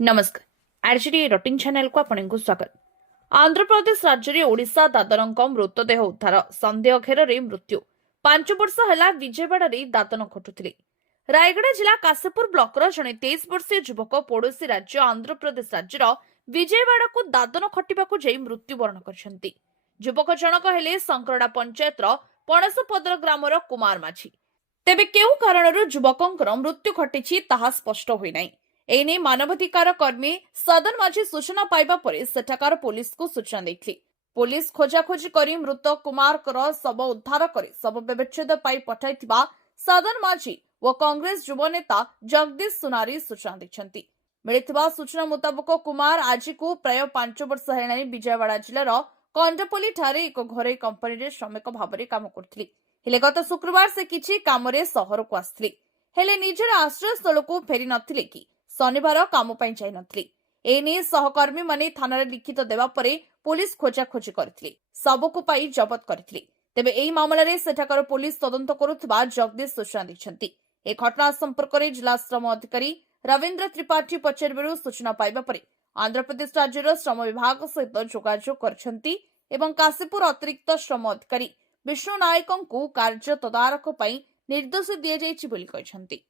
नमस्कार RGD rutting channel को आपको स्वागत। आंध्र प्रदेश राज्य में ओडिशा दादनक मृतदेह उद्धार संदेह घेर मृत्यु 5 वर्ष है विजयवाड़ा दादन खटुले। रायगड़ा जिला काशीपुर ब्लॉकर जड़े 23 वर्षीय युवक पड़ोशी राज्य आंध्र प्रदेश राज्यर विजयवाड़ा को दादन खटिबा मृत्युवरण कर युवक जनक हेले संकरडा पंचायत पणसपदर ग्रामर कुमार माझी। तेबे केउ कारण युवक मृत्यु घटी ताहा स्पष्ट होई नाही। एने मानवाधिकार कर्मी सदन माझी सूचना पाइबा परे सेठाकार पुलिस को सूचना देथिले। पुलिस खोजाखोजी करी मृत कुमार शव उद्धार करी शव व्यवच्छेद पाई पठाइथिबा सदन माझी व कांग्रेस युव नेता जगदीश सुनारी सूचना दैछन्ति। मिलिथिबा सूचना मुताबक कुमार आजी को प्राय 5 वर्ष हेलाणी विजयवाड़ा जिलार कंडपल्ली ठारे एक घरोई कंपनी रे श्रमिक भाबरे काम करथिले। हेले गत शुक्रवार से किछि कामरे सहर को आस्थिले, हेले निजर आश्रय स्थल को फेरी नथिले कि शनिवार काम जाई नथिले। एने सहकर्मी माने थाना लिखित देवा परे पुलिस खोजाखोजी करथिले, शव को पाई जबत करथिले। तेबे एही मामला रे सेठाकर पुलिस तदंत करुथबा जगदीश सूचना दैछन्ति। ए घटना संपर्क रे जिला श्रम अधिकारी रविंद्र त्रिपाठी पचारबेरु सूचना पाइबा परे आंध्र प्रदेश राज्यर श्रम विभाग सहित जोगाजोग करछन्ति एवं काशीपुर अतिरिक्त श्रम अधिकारी विष्णु नायकଙ୍କୁ कार्य तदारक पई निर्देश दिया जायछि बोली कहछन्ति।